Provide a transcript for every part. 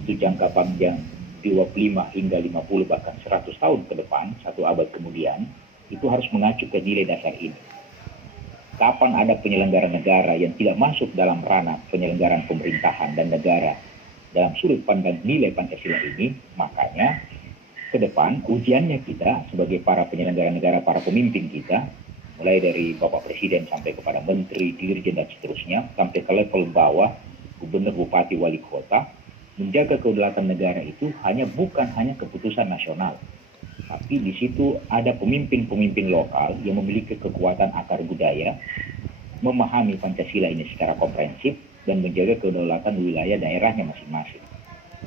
untuk jangka panjang 25 hingga 50 bahkan 100 tahun ke depan, satu abad kemudian, itu harus mengacu ke nilai dasar ini. Kapan ada penyelenggara negara yang tidak masuk dalam ranah penyelenggaraan pemerintahan dan negara dalam sudut pandang nilai Pancasila ini, makanya ke depan ujiannya kita sebagai para penyelenggara negara, para pemimpin kita, mulai dari Bapak Presiden sampai kepada Menteri, Dirjen dan seterusnya, sampai ke level bawah, Gubernur, Bupati, Wali Kota, menjaga kedaulatan negara itu bukan hanya keputusan nasional, tapi di situ ada pemimpin-pemimpin lokal yang memiliki kekuatan akar budaya, memahami Pancasila ini secara komprehensif dan menjaga kedaulatan wilayah daerahnya masing-masing.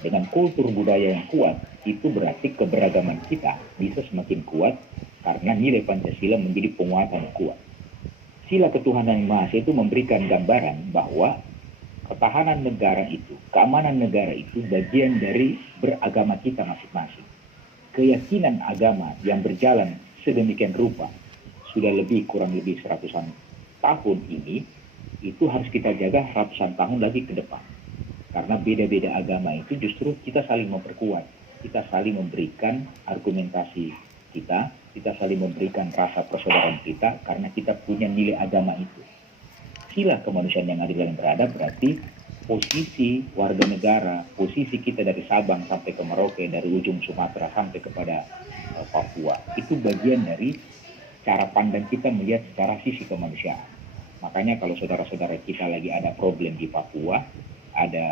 Dengan kultur budaya yang kuat, itu berarti keberagaman kita bisa semakin kuat karena nilai Pancasila menjadi penguatan yang kuat. Sila ketuhanan yang maha esa itu memberikan gambaran bahwa ketahanan negara itu, keamanan negara itu bagian dari beragama kita masing-masing. Keyakinan agama yang berjalan sedemikian rupa sudah kurang lebih seratusan tahun ini, itu harus kita jaga ratusan tahun lagi ke depan. Karena beda-beda agama itu justru kita saling memperkuat, kita saling memberikan argumentasi kita saling memberikan rasa persaudaraan kita karena kita punya nilai agama itu. Sila kemanusiaan yang adil dan beradab berarti posisi warga negara, posisi kita dari Sabang sampai ke Merauke, dari ujung Sumatera sampai kepada Papua, itu bagian dari cara pandang kita melihat secara sisi kemanusiaan. Makanya kalau saudara-saudara kita lagi ada problem di Papua, ada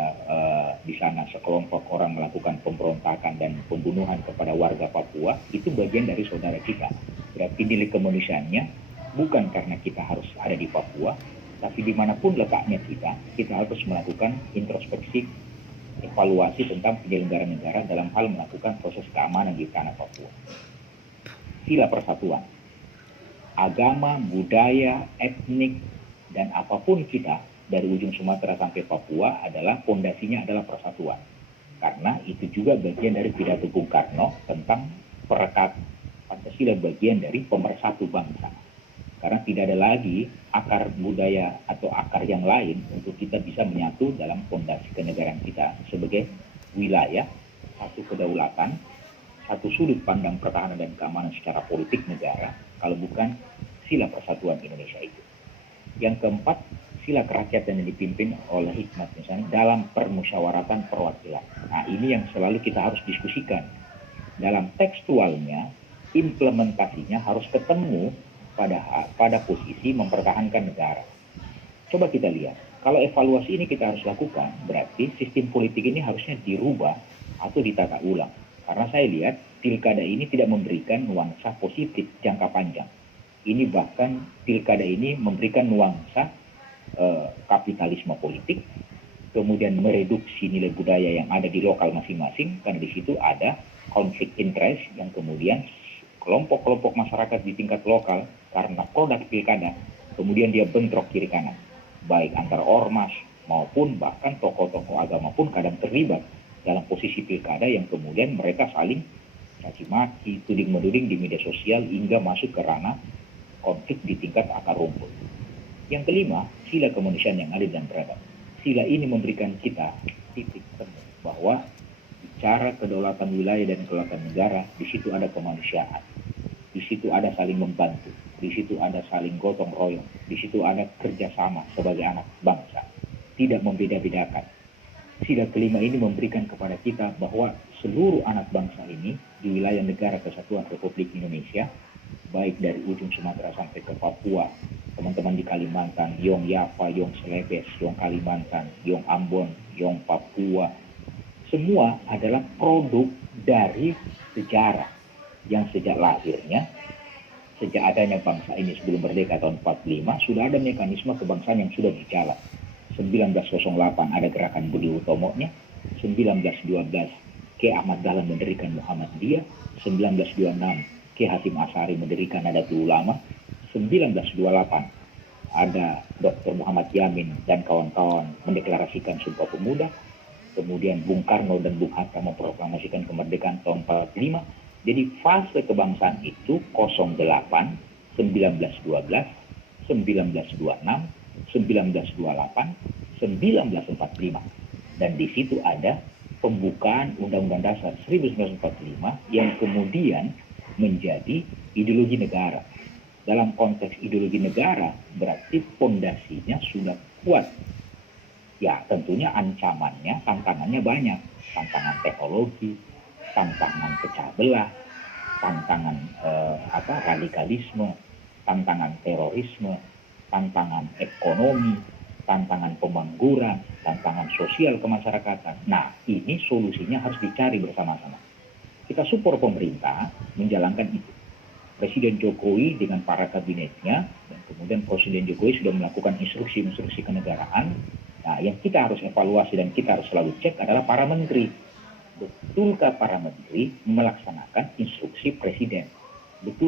di sana sekelompok orang melakukan pemberontakan dan pembunuhan kepada warga Papua, itu bagian dari saudara kita. Berarti nilai kemanusiaannya bukan karena kita harus ada di Papua, tapi dimanapun letaknya kita harus melakukan introspeksi, evaluasi tentang penyelenggara negara dalam hal melakukan proses keamanan di tanah Papua. Sila persatuan, agama, budaya, etnik, dan apapun kita dari ujung Sumatera sampai Papua adalah fondasinya adalah persatuan. Karena itu juga bagian dari pidato Bung Karno tentang perekat Pancasila, bagian dari pemersatu bangsa. Karena tidak ada lagi akar budaya atau akar yang lain untuk kita bisa menyatu dalam fondasi kenegaraan kita sebagai wilayah, satu kedaulatan, satu sudut pandang pertahanan dan keamanan secara politik negara, kalau bukan sila persatuan Indonesia itu. Yang keempat, sila kerakyatan yang dipimpin oleh hikmat misalnya dalam permusyawaratan perwakilan. Nah, ini yang selalu kita harus diskusikan. Dalam tekstualnya, implementasinya harus ketemu pada posisi mempertahankan negara. Coba kita lihat, kalau evaluasi ini kita harus lakukan, berarti sistem politik ini harusnya dirubah atau ditata ulang. Karena saya lihat pilkada ini tidak memberikan nuansa positif jangka panjang. Ini bahkan pilkada ini memberikan nuansa kapitalisme politik, kemudian mereduksi nilai budaya yang ada di lokal masing-masing, karena di situ ada konflik interest yang kemudian kelompok-kelompok masyarakat di tingkat lokal karena produk pilkada, kemudian dia bentrok kiri kanan, baik antar ormas maupun bahkan tokoh-tokoh agama pun kadang terlibat dalam posisi pilkada yang kemudian mereka saling caci maki, tuding menuding di media sosial hingga masuk ke ranah konflik di tingkat akar rumput. Yang kelima, sila kemanusiaan yang adil dan beradab. Sila ini memberikan kita titik temu bahwa bicara kedaulatan wilayah dan kedaulatan negara, di situ ada kemanusiaan, di situ ada saling membantu, di situ ada saling gotong royong, di situ ada kerjasama sebagai anak bangsa, tidak membeda-bedakan. Sila kelima ini memberikan kepada kita bahwa seluruh anak bangsa ini di wilayah negara kesatuan Republik Indonesia, baik dari ujung Sumatera sampai ke Papua, teman-teman di Kalimantan, Yong Yava, Yong Celebes, Yong Kalimantan, Yong Ambon, Yong Papua, semua adalah produk dari sejarah yang sejak lahirnya, sejak adanya bangsa ini sebelum merdeka tahun 45, sudah ada mekanisme kebangsaan yang sudah berjalan. 1908 ada gerakan Budi Utomo-nya, 1912 K. Ahmad Dahlan mendirikan Muhammadiyah, 1926 K. Hasyim Asy'ari mendirikan Nahdlatul Ulama, 1928 ada Dr. Muhammad Yamin dan kawan-kawan mendeklarasikan Sumpah Pemuda, kemudian Bung Karno dan Bung Hatta memproklamasikan kemerdekaan tahun 45. Jadi fase kebangsaan itu 08, 1912, 1926, 1928, 1945. Dan di situ ada pembukaan Undang-Undang Dasar 1945 yang kemudian menjadi ideologi negara. Dalam konteks ideologi negara berarti fondasinya sudah kuat. Ya tentunya ancamannya, tantangannya banyak. Tantangan teknologi, tantangan pecah belah, tantangan radikalisme, tantangan terorisme, tantangan ekonomi, tantangan pemangguran, tantangan sosial kemasyarakatan. Nah, ini solusinya harus dicari bersama-sama. Kita support pemerintah menjalankan itu. Presiden Jokowi dengan para kabinetnya, dan kemudian Presiden Jokowi sudah melakukan instruksi-instruksi kenegaraan. Nah, yang kita harus evaluasi dan kita harus selalu cek adalah para menteri. Betulkah para menteri melaksanakan instruksi presiden? Betul